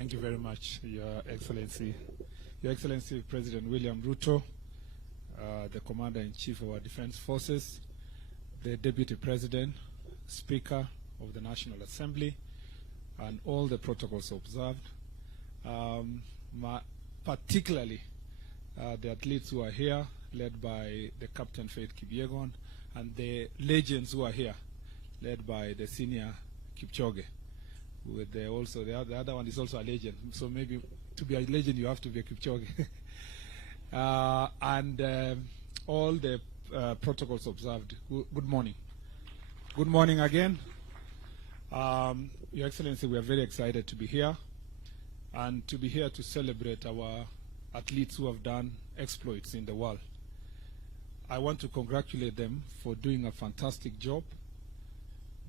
Thank you very much, Your Excellency. Your Excellency, President William Ruto, the Commander-in-Chief of our Defense Forces, the Deputy President, Speaker of the National Assembly, and all the protocols observed, particularly the athletes who are here, led by the Captain Faith Kipchoge, and the legends who are here, led by the senior Kipchoge. With also the other one is also a legend. So maybe to be a legend you have to be a Kipchoge. and all the protocols observed. Good morning. Good morning again. Your Excellency, we are very excited to be here and to be here to celebrate our athletes who have done exploits in the world. I want to congratulate them for doing a fantastic job.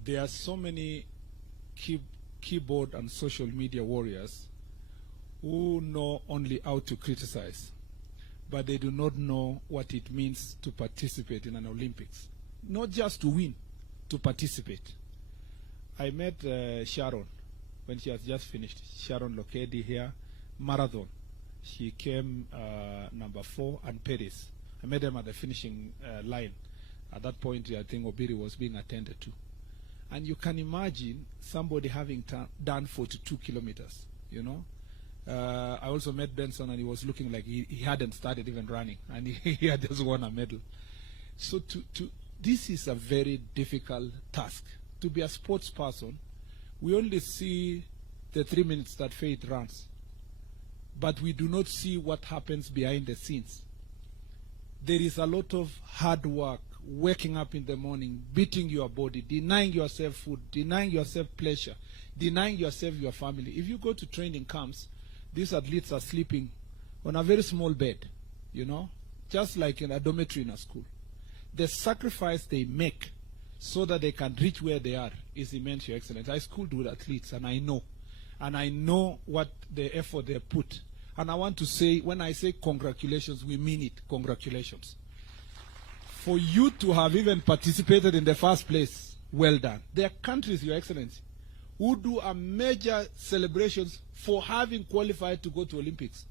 There are so many keyboard and social media warriors who know only how to criticize, but they do not know what it means to participate in an Olympics. Not just to win, to participate. I met Sharon when she has just finished. Sharon Lokedi here, marathon. She came number 4, and Paris. I met them at the finishing line. At that point, I think Obiri was being attended to. And you can imagine somebody having done 42 kilometers, you know. I also met Benson, and he was looking like he hadn't started even running, and he had just won a medal. So this is a very difficult task. To be a sports person, we only see the 3 minutes that Faith runs, but we do not see what happens behind the scenes. There is a lot of hard work, waking up in the morning, beating your body, denying yourself food, denying yourself pleasure, denying yourself your family. If you go to training camps, these athletes are sleeping on a very small bed, you know, just like in a dormitory in a school. The sacrifice they make so that they can reach where they are is immense, Your Excellency. I schooled with athletes, and I know what the effort they put. And I want to say, when I say congratulations, we mean it. Congratulations. For you to have even participated in the first place, well done. There are countries, Your Excellency, who do a major celebrations for having qualified to go to Olympics.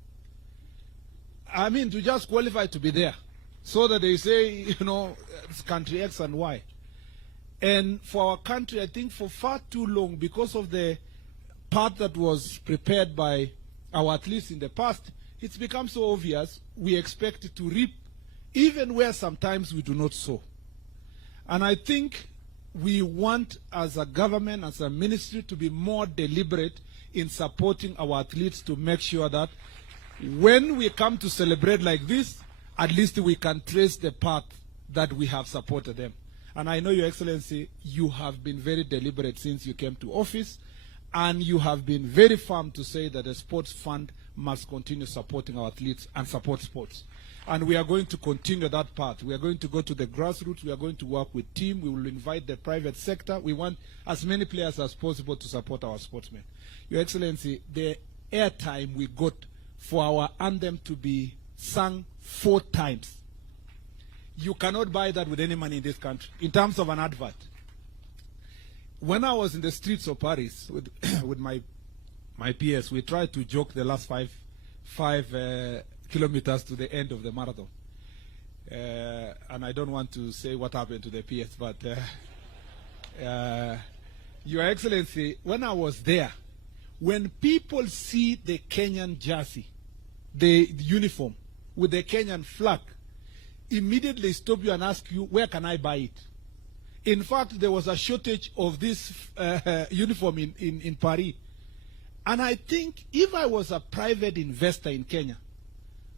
I mean, to just qualify to be there, so that they say, you know, it's country X and Y. And for our country, I think for far too long, because of the path that was prepared by our athletes in the past, it's become so obvious we expect to reap even where sometimes we do not sow. And I think we want, as a government, as a ministry, to be more deliberate in supporting our athletes to make sure that when we come to celebrate like this, at least we can trace the path that we have supported them. And I know, Your Excellency, you have been very deliberate since you came to office, and you have been very firm to say that the sports fund must continue supporting our athletes and support sports. And we are going to continue that path. We are going to go to the grassroots. We are going to work with team. We will invite the private sector. We want as many players as possible to support our sportsmen. Your Excellency, the airtime we got for our anthem to be sung 4 times, you cannot buy that with any money in this country, in terms of an advert. When I was in the streets of Paris with my peers, we tried to joke the last five kilometers to the end of the marathon. And I don't want to say what happened to the peers, but Your Excellency, when I was there, when people see the Kenyan jersey, the uniform with the Kenyan flag, immediately stop you and ask you, where can I buy it? In fact, there was a shortage of this uniform in Paris. And I think if I was a private investor in Kenya,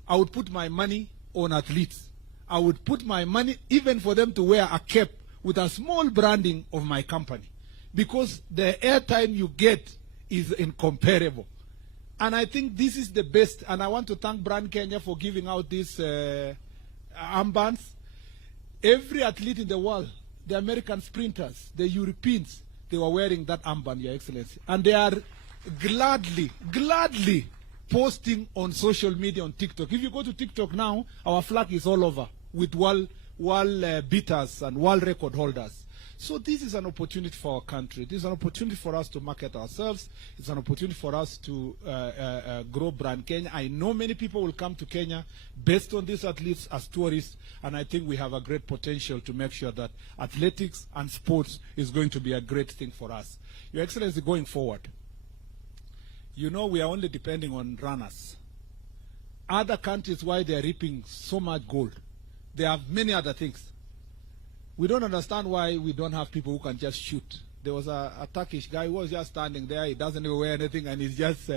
I would put my money on athletes. I would put my money even for them to wear a cap with a small branding of my company, because the airtime you get is incomparable. And I think this is the best. And I want to thank Brand Kenya for giving out these armbands. Every athlete in the world, the American sprinters, the Europeans, they were wearing that armband, Your Excellency. And they are gladly posting on social media, on TikTok. If you go to TikTok now, our flag is all over with world beaters and world record holders. So this is an opportunity for our country. This is an opportunity for us to market ourselves. It's an opportunity for us to grow brand Kenya. I know many people will come to Kenya based on these athletes as tourists, and I think we have a great potential to make sure that athletics and sports is going to be a great thing for us. Your Excellency, going forward, you know we are only depending on runners. Other countries, why they are reaping so much gold, they have many other things. We don't understand why we don't have people who can just shoot. There was a Turkish guy who was just standing there. He doesn't even wear anything, and he's just,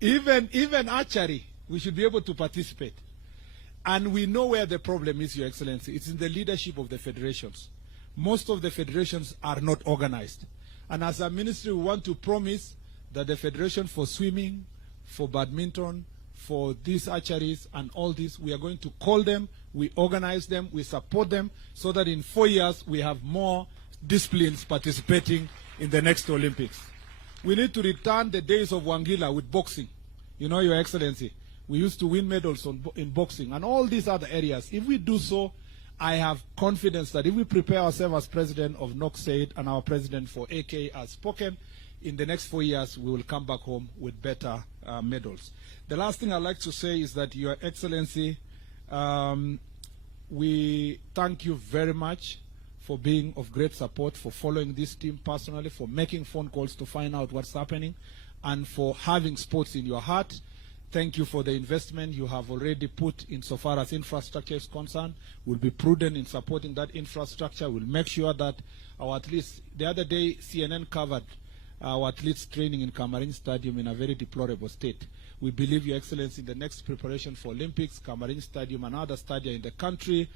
Even archery, we should be able to participate. And we know where the problem is, Your Excellency. It's in the leadership of the federations. Most of the federations are not organized. And as a ministry, we want to promise that the Federation for Swimming, for badminton, for these archeries and all this, we are going to call them, we organize them, we support them, so that in 4 years we have more disciplines participating in the next Olympics. We need to return the days of Wangila with boxing. You know, Your Excellency, we used to win medals in boxing and all these other areas. If we do so, I have confidence that if we prepare ourselves as president of NOC and our president for AK has spoken, in the next 4 years we will come back home with better medals. The last thing I'd like to say is that, Your Excellency, we thank you very much for being of great support, for following this team personally, for making phone calls to find out what's happening, and for having sports in your heart. Thank you for the investment you have already put insofar as infrastructure is concerned. We'll be prudent in supporting that infrastructure. We'll make sure that our athletes, the other day CNN covered our athletes training in Camarines Stadium in a very deplorable state. We believe, Your Excellency, in the next preparation for Olympics, Camarines Stadium and other stadia in the country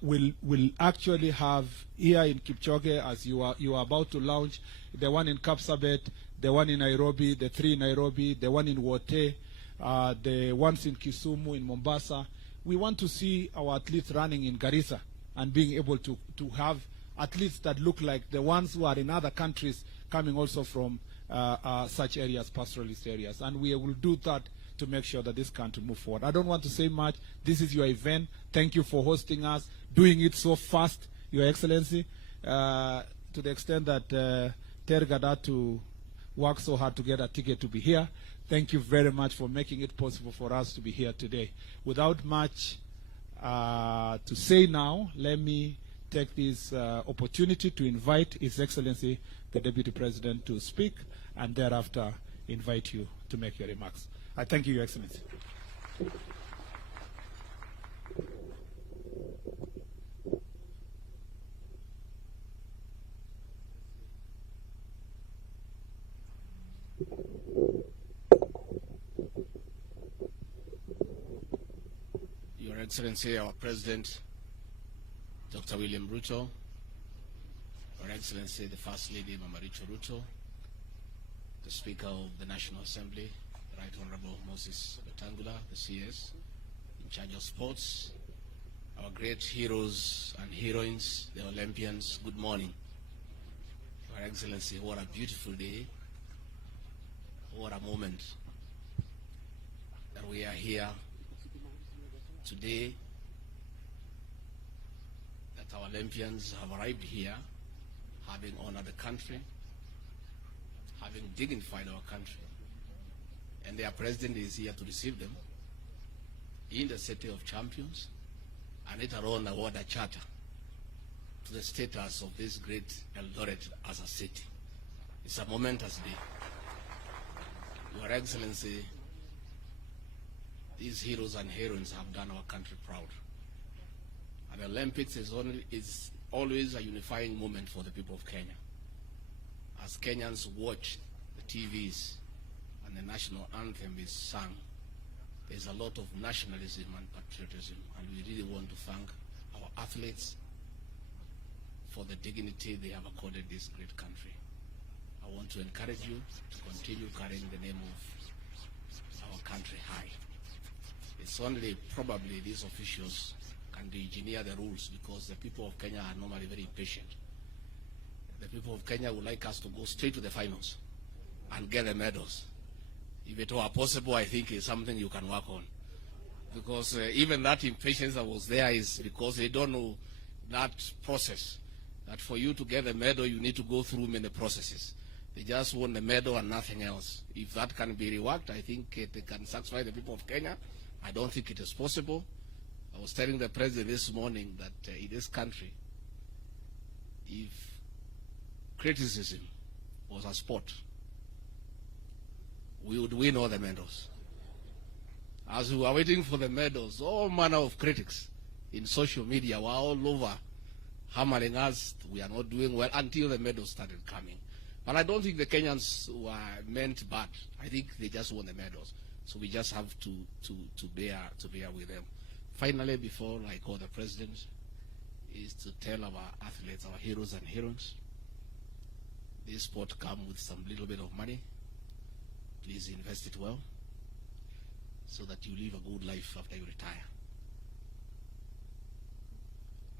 will actually have, here in Kipchoge, as you are about to launch, the one in Kapsabet, the one in Nairobi, the 3 in Nairobi, the one in Wote, the ones in Kisumu, in Mombasa. We want to see our athletes running in Garissa and being able to have athletes that look like the ones who are in other countries coming also from such areas, pastoralist areas. And we will do that to make sure that this country move forward. I don't want to say much. This is your event. Thank you for hosting us, doing it so fast, Your Excellency, to the extent that Tergad had to work so hard to get a ticket to be here. Thank you very much for making it possible for us to be here today. Without much to say now, let me take this opportunity to invite His Excellency, the Deputy President, to speak, and thereafter invite you to make your remarks. I thank you, Your Excellency. Your Excellency, our President, Dr. William Ruto, Your Excellency, the First Lady, Mama Ruto, the Speaker of the National Assembly, Right Honorable Moses Wetangula, the CS, in charge of sports, our great heroes and heroines, the Olympians, good morning. Your Excellency, what a beautiful day, what a moment that we are here today, that our Olympians have arrived here, having honored the country, having dignified our country, and their president is here to receive them in the city of champions, and later on award a charter to the status of this great Eldoret as a city. It's a momentous day. Your Excellency, these heroes and heroines have done our country proud. And the Olympics is always a unifying moment for the people of Kenya. As Kenyans watch the TVs and the national anthem is sung, there's a lot of nationalism and patriotism, and we really want to thank our athletes for the dignity they have accorded this great country. I want to encourage you to continue carrying the name of our country high. It's only probably these officials can engineer the rules, because the people of Kenya are normally very patient. The people of Kenya would like us to go straight to the finals and get the medals. If it were possible, I think it's something you can work on. Because even that impatience that was there is because they don't know that process, that for you to get a medal, you need to go through many processes. They just want the medal and nothing else. If that can be reworked, I think it can satisfy the people of Kenya. I don't think it is possible. I was telling the president this morning that in this country, if criticism was a sport, we would win all the medals. As we were waiting for the medals, all manner of critics in social media were all over hammering us. We are not doing well until the medals started coming. But I don't think the Kenyans were meant bad. I think they just want the medals. So we just have to bear with them. Finally, before I call the president, is to tell our athletes, our heroes and heroines, this sport comes with some little bit of money. Please invest it well, so that you live a good life after you retire.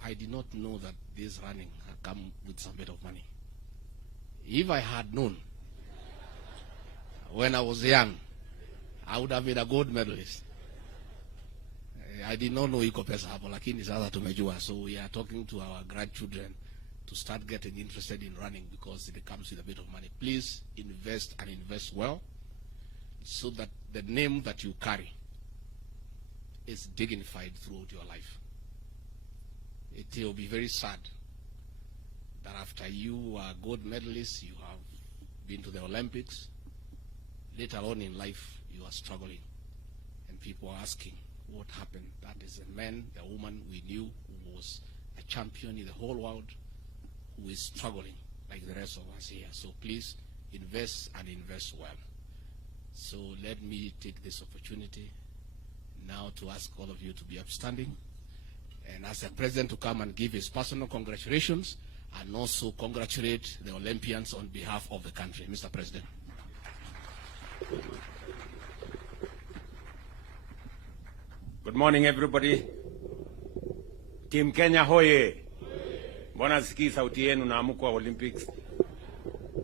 I did not know that this running had come with some bit of money. If I had known when I was young, I would have been a gold medalist. I did not know iko pesa hapo, lakini sasa tumejua. So we are talking to our grandchildren to start getting interested in running because it comes with a bit of money. Please invest and invest well, so that the name that you carry is dignified throughout your life. It will be very sad that after you are gold medalists, you have been to the Olympics, later on in life you are struggling, and people are asking what happened. That is a man, a woman we knew who was a champion in the whole world, who is struggling like the rest of us here. So please invest and invest well. So let me take this opportunity now to ask all of you to be upstanding, and ask the president to come and give his personal congratulations, and also congratulate the Olympians on behalf of the country. Mr. President. Good morning, everybody. Team Kenya hoye. Mbona sikii sauti yenu na amuko wa Olympics?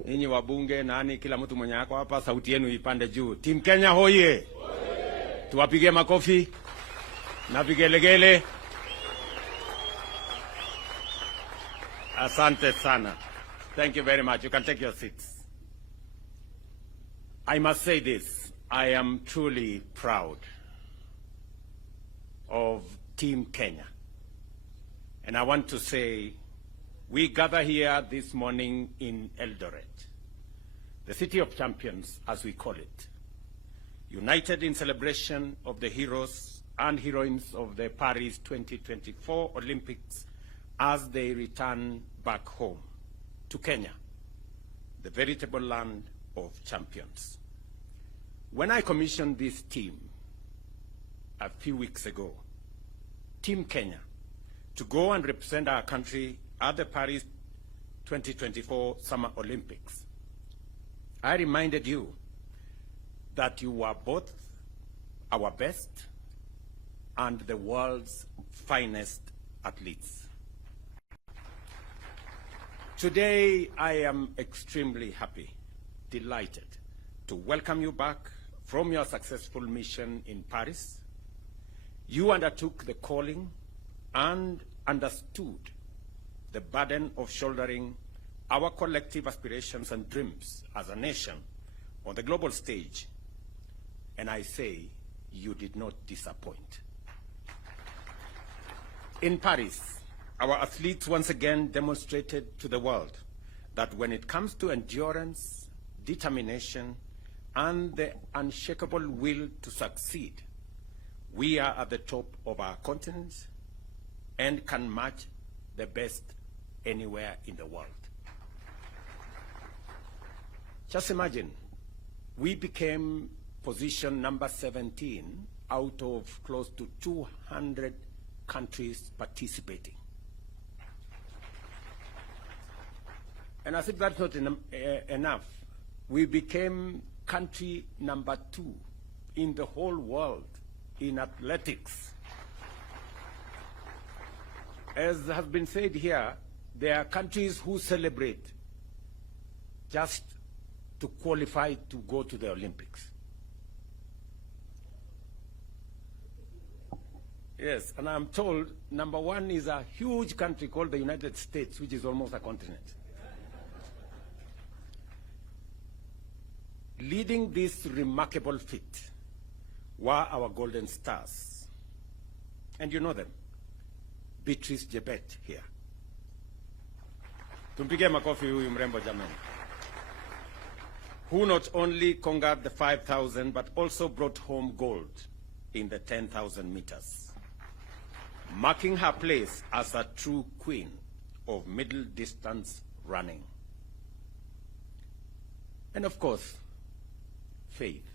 Ninyi wabunge, nani, kila mtu mwenye ako hapa, sauti yenu ipande juu. Team Kenya hoye. Tuwapige makofi na vigelegele. Asante sana. Thank you very much. You can take your seats. I must say this. I am truly proud of Team Kenya. And I want to say, we gather here this morning in Eldoret, the city of champions, as we call it, united in celebration of the heroes and heroines of the Paris 2024 Olympics as they return back home to Kenya, the veritable land of champions. When I commissioned this team a few weeks ago, Team Kenya, to go and represent our country at the Paris 2024 Summer Olympics, I reminded you that you were both our best and the world's finest athletes. Today, I am extremely happy, delighted to welcome you back from your successful mission in Paris. You undertook the calling and understood the burden of shouldering our collective aspirations and dreams as a nation on the global stage. And I say, you did not disappoint. In Paris, our athletes once again demonstrated to the world that when it comes to endurance, determination, and the unshakable will to succeed, we are at the top of our continent and can match the best anywhere in the world. Just imagine, we became position number 17 out of close to 200 countries participating. And as if that's not enough, we became country number 2 in the whole world in athletics. As has been said here, there are countries who celebrate just to qualify to go to the Olympics. Yes, and I'm told number one is a huge country called the United States, which is almost a continent. Leading this remarkable feat were our golden stars. And you know them. Beatrice Jebet here. Tumpige makofi huyu mrembo jamani. Who not only conquered the 5,000 but also brought home gold in the 10,000 meters, marking her place as a true queen of middle distance running. And of course, Faith,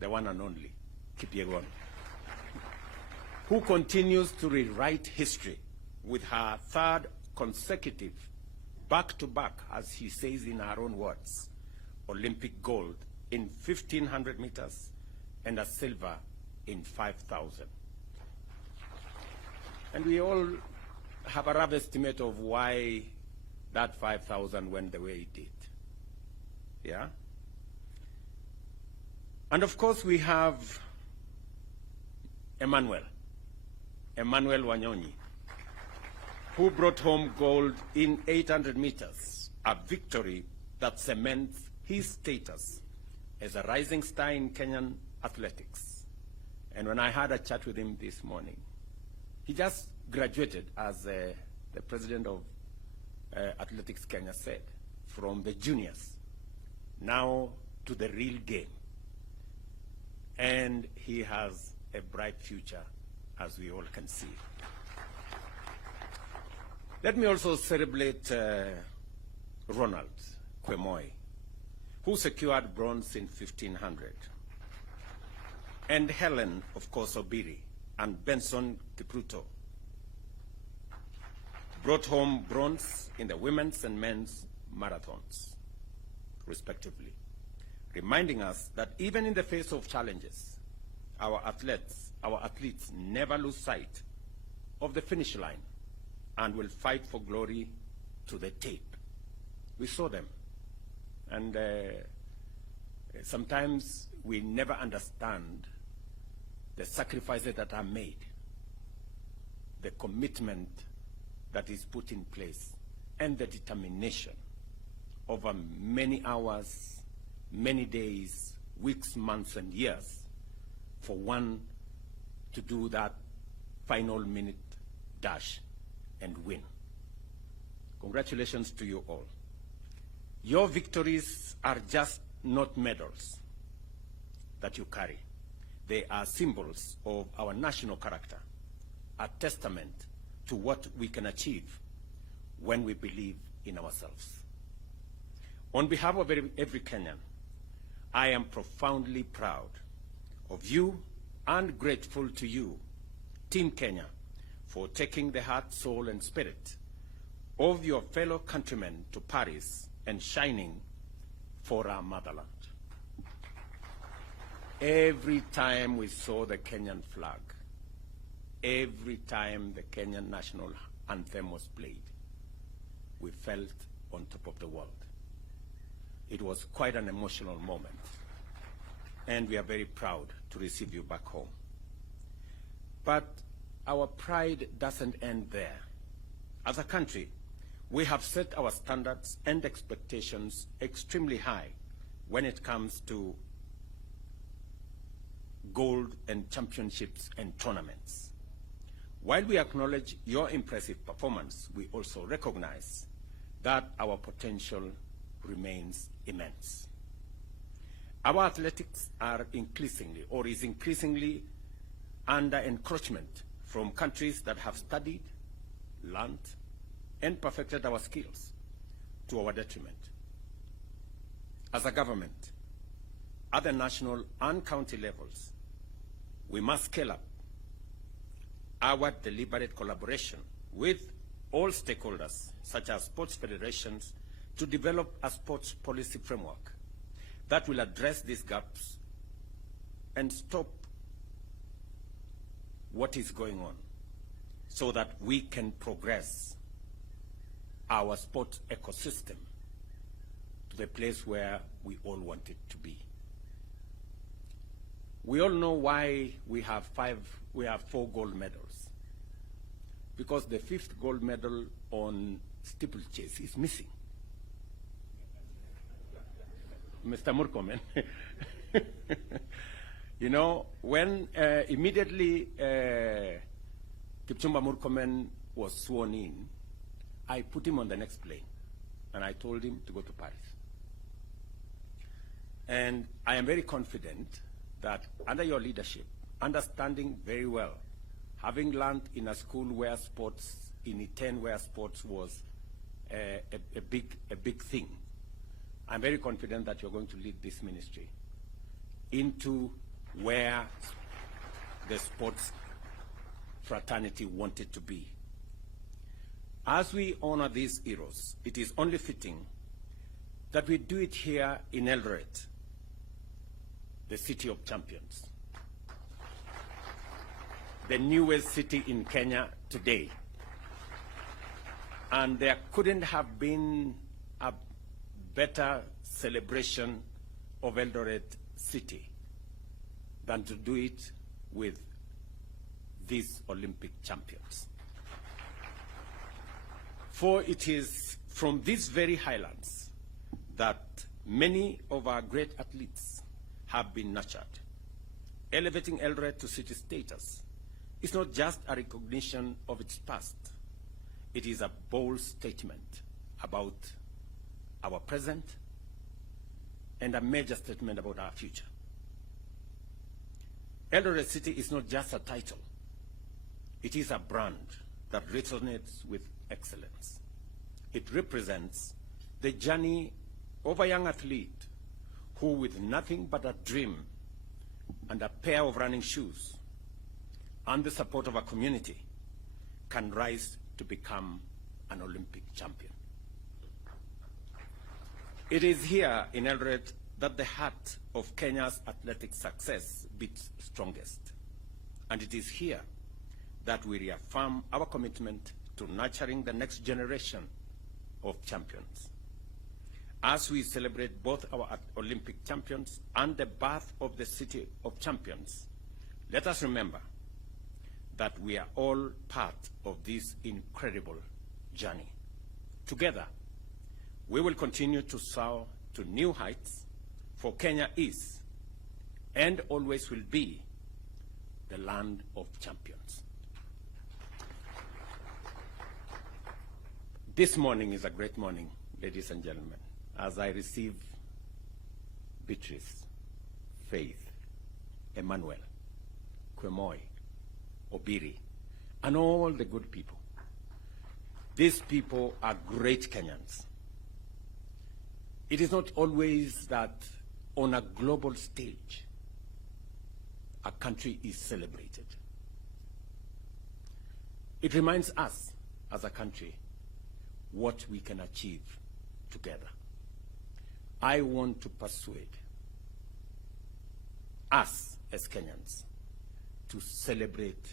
the one and only Kipchoge, who continues to rewrite history with her third consecutive back-to-back, as she says in her own words, Olympic gold in 1,500 meters and a silver in 5,000. And we all have a rough estimate of why that 5,000 went the way it did. Yeah? And of course we have Emmanuel Wanyonyi, who brought home gold in 800 meters, a victory that cements his status as a rising star in Kenyan athletics. And when I had a chat with him this morning, he just graduated, as the president of Athletics Kenya said, from the juniors now to the real game. And he has a bright future, as we all can see. Let me also celebrate Ronald Kwemoy, who secured bronze in 1,500. And Helen, of course, Obiri, and Benson Kipruto brought home bronze in the women's and men's marathons, respectively, reminding us that even in the face of challenges, our athletes never lose sight of the finish line and will fight for glory to the tape. We saw them. And sometimes we never understand the sacrifices that are made, the commitment that is put in place, and the determination over many hours, many days, weeks, months, and years for one to do that final minute dash and win. Congratulations to you all. Your victories are just not medals that you carry. They are symbols of our national character, a testament to what we can achieve when we believe in ourselves. On behalf of every Kenyan, I am profoundly proud of you and grateful to you, Team Kenya, for taking the heart, soul, and spirit of your fellow countrymen to Paris and shining for our motherland. Every time we saw the Kenyan flag, every time the Kenyan national anthem was played, we felt on top of the world. It was quite an emotional moment, and we are very proud to receive you back home. But our pride doesn't end there. As a country, we have set our standards and expectations extremely high when it comes to gold and championships and tournaments. While we acknowledge your impressive performance, we also recognize that our potential remains immense. Our athletics are increasingly, or is increasingly, under encroachment from countries that have studied, learned, and perfected our skills to our detriment. As a government, at the national and county levels, we must scale up our deliberate collaboration with all stakeholders, such as sports federations, to develop a sports policy framework that will address these gaps and stop what is going on so that we can progress our sports ecosystem to the place where we all want it to be. We all know why we have 4 gold medals. Because the 5th gold medal on steeplechase is missing. Mr. Murkomen. You know, when immediately Kipchoge Murkomen was sworn in, I put him on the next plane, and I told him to go to Paris. And I am very confident that under your leadership, understanding very well, having learned in a school where sports, in Iten where sports was a big thing, I'm very confident that you're going to lead this ministry into where the sports fraternity wanted to be. As we honor these heroes, it is only fitting that we do it here in Eldoret, the city of champions, the newest city in Kenya today. And there couldn't have been a better celebration of Eldoret city than to do it with these Olympic champions. For it is from these very highlands that many of our great athletes have been nurtured. Elevating Eldoret to city status is not just a recognition of its past. It is a bold statement about our present and a major statement about our future. Eldoret City is not just a title. It is a brand that resonates with excellence. It represents the journey of a young athlete who, with nothing but a dream and a pair of running shoes and the support of a community, can rise to become an Olympic champion. It is here in Eldoret that the heart of Kenya's athletic success beats strongest. And it is here that we reaffirm our commitment to nurturing the next generation of champions. As we celebrate both our Olympic champions and the birth of the city of champions, let us remember that we are all part of this incredible journey. Together, we will continue to soar to new heights, for Kenya is and always will be the land of champions. This morning is a great morning, ladies and gentlemen, as I receive Beatrice, Faith, Emmanuel, Kwemoy, Obiri, and all the good people. These people are great Kenyans. It is not always that on a global stage a country is celebrated. It reminds us as a country what we can achieve together. I want to persuade us as Kenyans to celebrate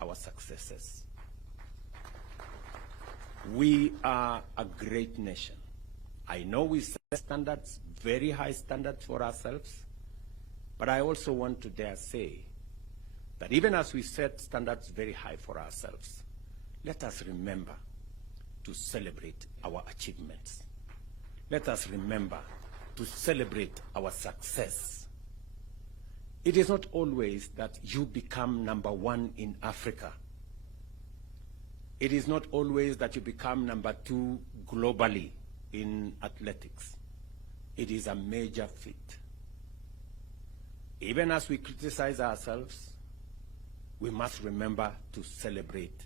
our successes. We are a great nation. I know we set standards, very high standards for ourselves, but I also want to dare say that even as we set standards very high for ourselves, let us remember to celebrate our achievements. Let us remember to celebrate our success. It is not always that you become #1 in Africa. It is not always that you become #2 globally in athletics. It is a major feat. Even as we criticize ourselves, we must remember to celebrate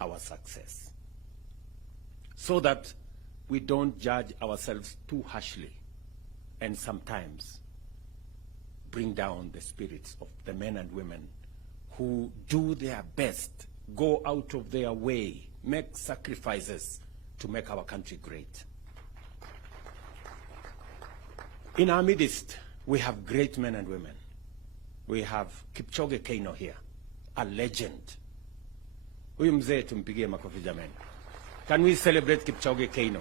our success, so that we don't judge ourselves too harshly and sometimes bring down the spirits of the men and women who do their best, go out of their way, make sacrifices to make our country great. In our midst, we have great men and women. We have Kipchoge Keino here, a legend. Huyu mzee tumpigie makofi jamani. Can we celebrate Kipchoge Keino?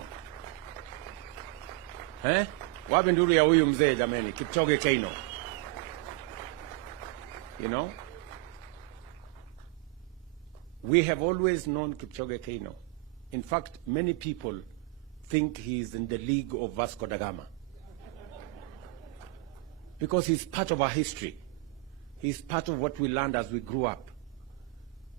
Wapi nduru ya huyu mzee jamani, Kipchoge Keino. you know. We have always known Kipchoge Keino. In fact, many people think he's in the league of Vasco da Gama. Because he's part of our history. He's part of what we learned as we grew up.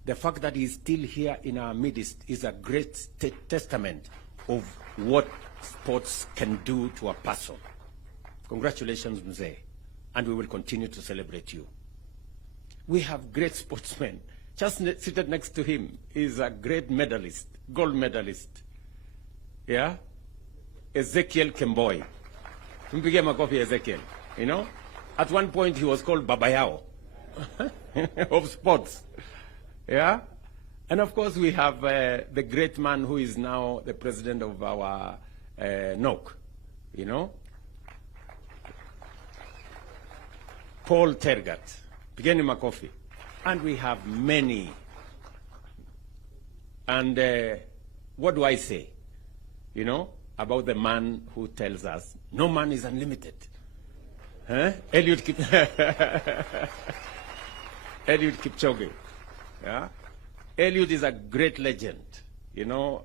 The fact that he's still here in our midst is a great testament of what sports can do to a person. Congratulations, Mzee, and we will continue to celebrate you. We have great sportsmen. Just seated next to him is a great medalist, gold medalist. Yeah? Ezekiel Kemboi. Tumpigie makofi Ezekiel. You know? At one point he was called Babayao of sports. Yeah? And of course we have the great man who is now the president of our NOC. You know? Paul Tergat. Pigeni makofi. And we have many. And what do I say? You know, about the man who tells us, no man is unlimited. Huh? Eliud Kipchoge. Yeah? Eliud is a great legend, you know,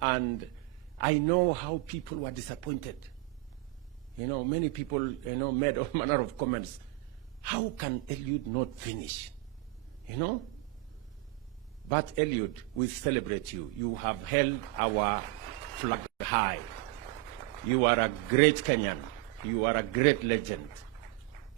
and I know how people were disappointed. You know, many people, you know, made all manner of comments. How can Eliud not finish? You know? But Eliud, we celebrate you. You have held our flag high. You are a great Kenyan. You are a great legend.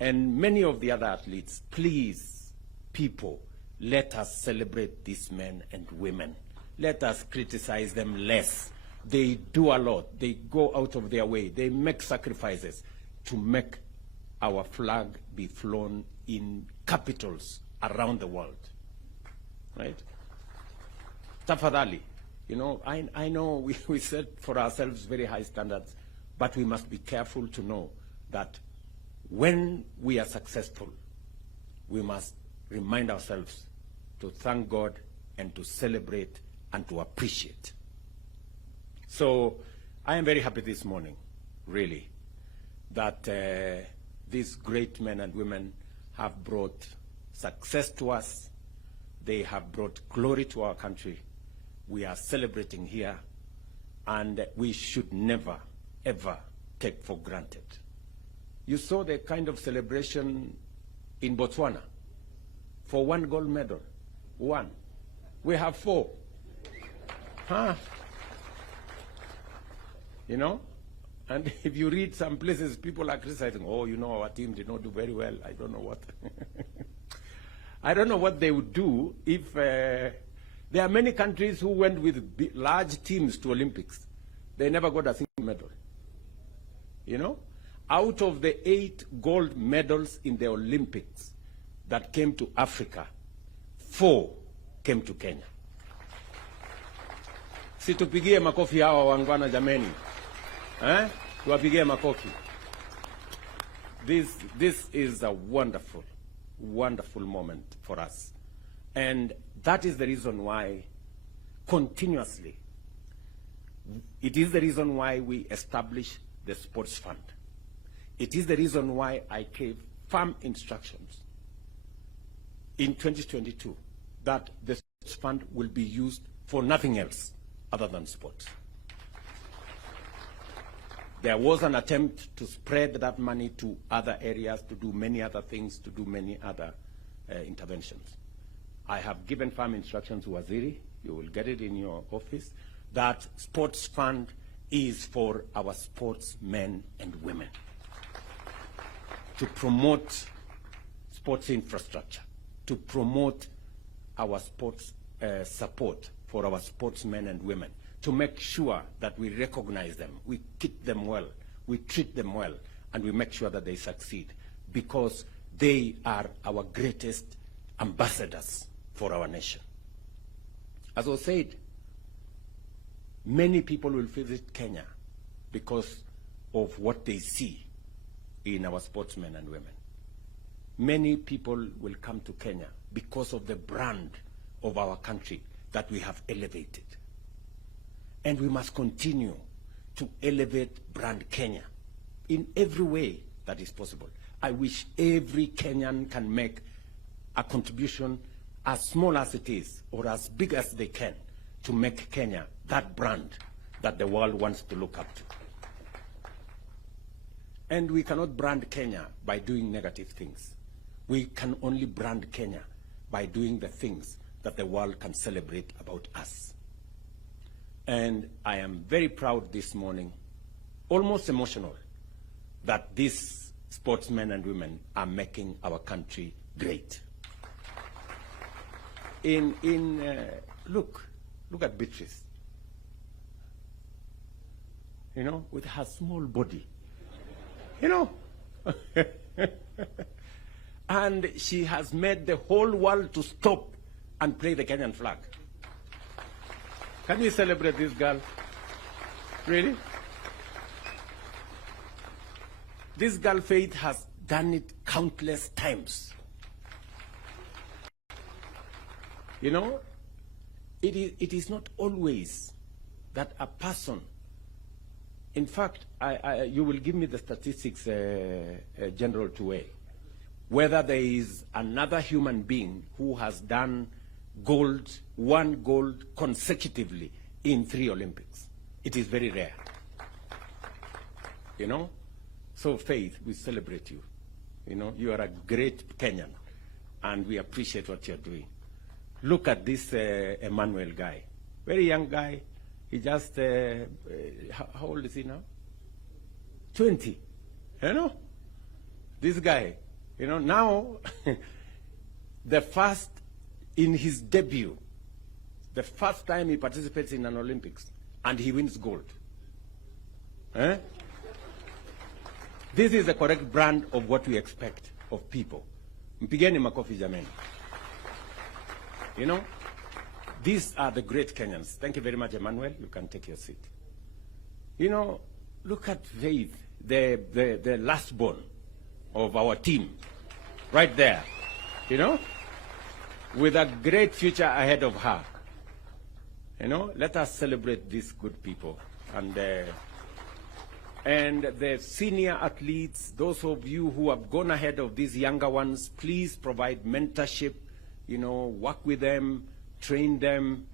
And many of the other athletes, please, people, let us celebrate these men and women. Let us criticize them less. They do a lot. They go out of their way. They make sacrifices to make our flag be flown in capitals around the world, right? Tafadhali, you know, I know we set for ourselves very high standards, but we must be careful to know that when we are successful, we must remind ourselves to thank God and to celebrate and to appreciate. So I am very happy this morning, really, that these great men and women have brought success to us. They have brought glory to our country. We are celebrating here, and we should never, ever take for granted. You saw the kind of celebration in Botswana for one gold medal. One. We have 4. Huh? You know? And if you read some places, people are criticizing, oh, you know, our team did not do very well. I don't know what. I don't know what they would do if there are many countries who went with large teams to Olympics. They never got a single medal. You know? Out of the 8 gold medals in the Olympics that came to Africa, 4 came to Kenya. Situpigie makofi hawa wangwana jameni. Tuwapigie makofi. This is a wonderful, wonderful moment for us. And that is the reason why continuously, it is the reason why we established the sports fund. It is the reason why I gave firm instructions in 2022 that the sports fund will be used for nothing else other than sports. There was an attempt to spread that money to other areas, to do many other things, to do many other interventions. I have given firm instructions to Waziri, you will get it in your office, that sports fund is for our sportsmen and women, to promote sports infrastructure, to promote our sports support for our sportsmen and women, to make sure that we recognize them, we keep them well, we treat them well, and we make sure that they succeed, because they are our greatest ambassadors for our nation. As I said, many people will visit Kenya because of what they see in our sportsmen and women. Many people will come to Kenya because of the brand of our country that we have elevated. And we must continue to elevate brand Kenya in every way that is possible. I wish every Kenyan can make a contribution as small as it is or as big as they can to make Kenya that brand that the world wants to look up to. And we cannot brand Kenya by doing negative things. We can only brand Kenya by doing the things that the world can celebrate about us. And I am very proud this morning, almost emotional, that these sportsmen and women are making our country great. Look at Beatrice. You know, with her small body. You know, and she has made the whole world to stop and play the Kenyan flag. Can we celebrate this girl? Really? This girl, Faith, has done it countless times. You know, it is not always that a person. In fact, you will give me the statistics, General Tuwe, whether there is another human being who has done one gold consecutively in 3 Olympics. It is very rare. You know? So, Faith, we celebrate you. You know, you are a great Kenyan, and we appreciate what you're doing. Look at this Emmanuel guy, very young guy. He just, how old is he now? 20, you know? This guy, you know, now, the first, in his debut, the first time he participates in an Olympics, and he wins gold. Eh? This is the correct brand of what we expect of people. Mpigeni makofi jameni. You know? These are the great Kenyans. Thank you very much, Emmanuel. You can take your seat. You know, look at Faith, the last born of our team, right there. You know, with a great future ahead of her. You know, let us celebrate these good people. And the senior athletes, those of you who have gone ahead of these younger ones, please provide mentorship, you know, work with them, train them,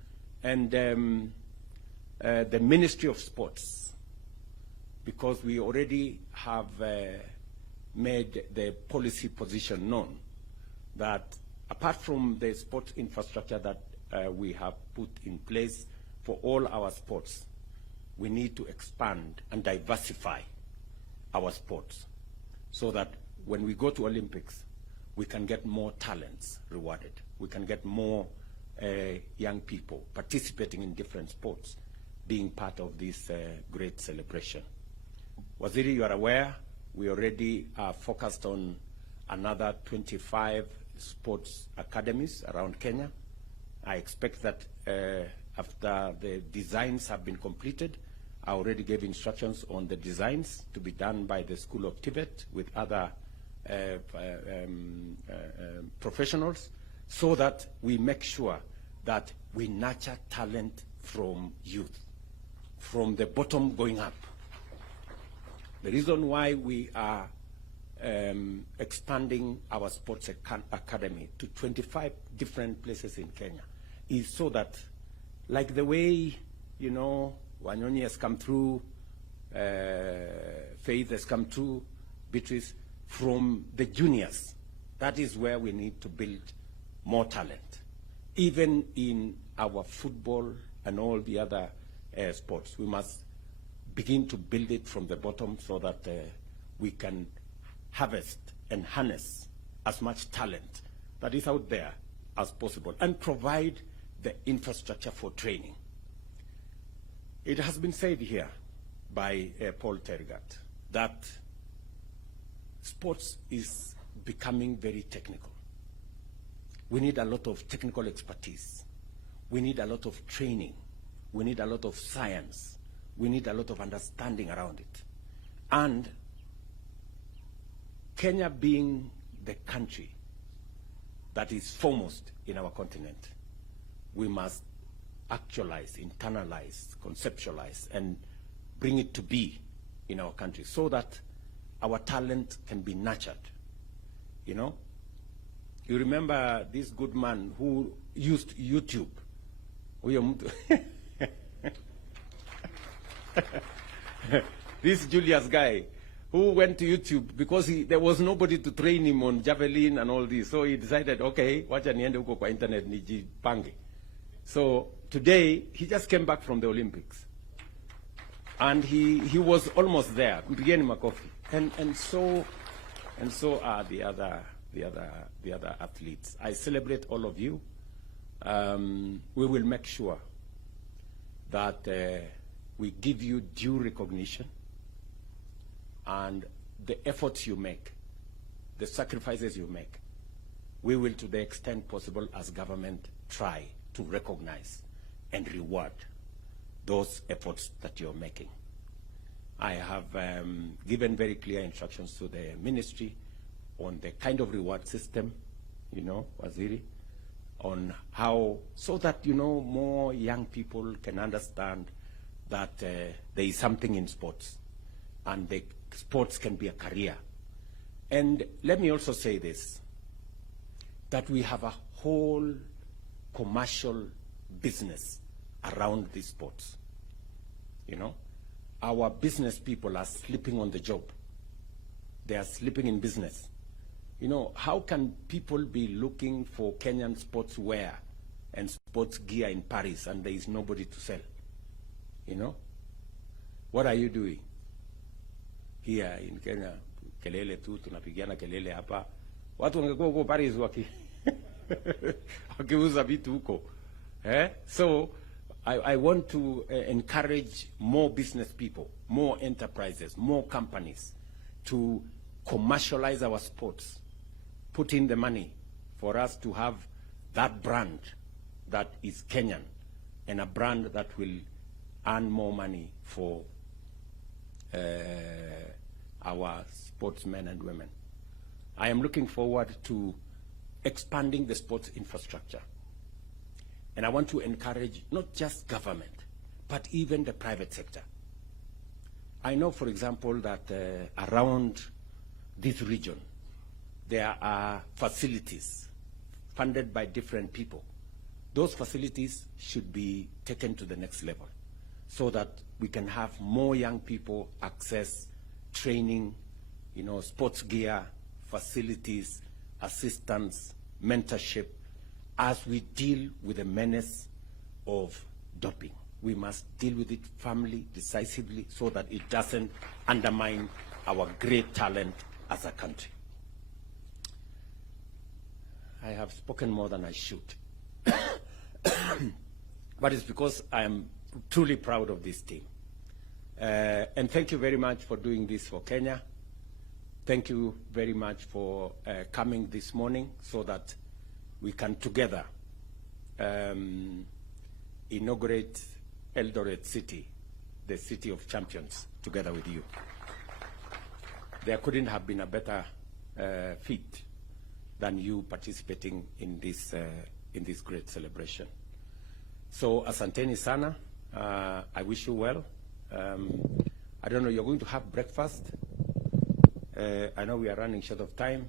and the Ministry of Sports, because we already have made the policy position known that apart from the sports infrastructure that we have put in place for all our sports, we need to expand and diversify our sports so that when we go to Olympics, we can get more talents rewarded. We can get more young people participating in different sports, being part of this great celebration. Waziri, you are aware, we already are focused on another 25 sports academies around Kenya. I expect that after the designs have been completed, I already gave instructions on the designs to be done by the School of Tibet with other professionals, so that we make sure that we nurture talent from youth, from the bottom going up. The reason why we are expanding our sports academy to 25 different places in Kenya is so that, like the way, you know, Wanyonyi has come through, Faith has come through, Beatrice, from the juniors, that is where we need to build more talent, even in our football and all the other sports. We must begin to build it from the bottom so that we can harvest and harness as much talent that is out there as possible and provide the infrastructure for training. It has been said here by Paul Tergat that sports is becoming very technical. We need a lot of technical expertise. We need a lot of training. We need a lot of science. We need a lot of understanding around it. And Kenya being the country that is foremost in our continent, we must actualize, internalize, conceptualize, and bring it to be in our country so that our talent can be nurtured, you know? You remember this good man who used YouTube? Huyo mtu this Julius guy who went to YouTube because there was nobody to train him on javelin and all this. So he decided, okay, wacha niende huko kwa internet nijipange. So today he just came back from the Olympics, and he was almost there. Mpigeni makofi. And so are the other athletes. I celebrate all of you. We will make sure that we give you due recognition, and the efforts you make, the sacrifices you make, we will, to the extent possible as government, try to recognize and reward those efforts that you're making. I have given very clear instructions to the ministry on the kind of reward system, you know, Waziri, on how, so that, you know, more young people can understand that there is something in sports, and the sports can be a career. And let me also say this, that we have a whole commercial business around these sports. You know, our business people are sleeping on the job. They are sleeping in business. You know, how can people be looking for Kenyan sports wear and sports gear in Paris and there is nobody to sell? You know? What are you doing? Here in Kenya, kelele tu, tunapigiana kelele hapa. Watu wangekuwa huko Paris wakiuza vitu huko. So I want to encourage more business people, more enterprises, more companies to commercialize our sports, put in the money for us to have that brand that is Kenyan, and a brand that will earn more money for our sportsmen and women. I am looking forward to expanding the sports infrastructure. And I want to encourage not just government, but even the private sector. I know, for example, that around this region, there are facilities funded by different people. Those facilities should be taken to the next level so that we can have more young people access training, you know, sports gear, facilities, assistance, mentorship, as we deal with the menace of doping. We must deal with it firmly, decisively, so that it doesn't undermine our great talent as a country. I have spoken more than I should. But it's because I am truly proud of this team. And thank you very much for doing this for Kenya. Thank you very much for coming this morning so that we can together inaugurate Eldoret City, the city of champions, together with you. There couldn't have been a better feat than you participating in this great celebration. So asanteni sana. I wish you well. I don't know, you're going to have breakfast. I know we are running short of time.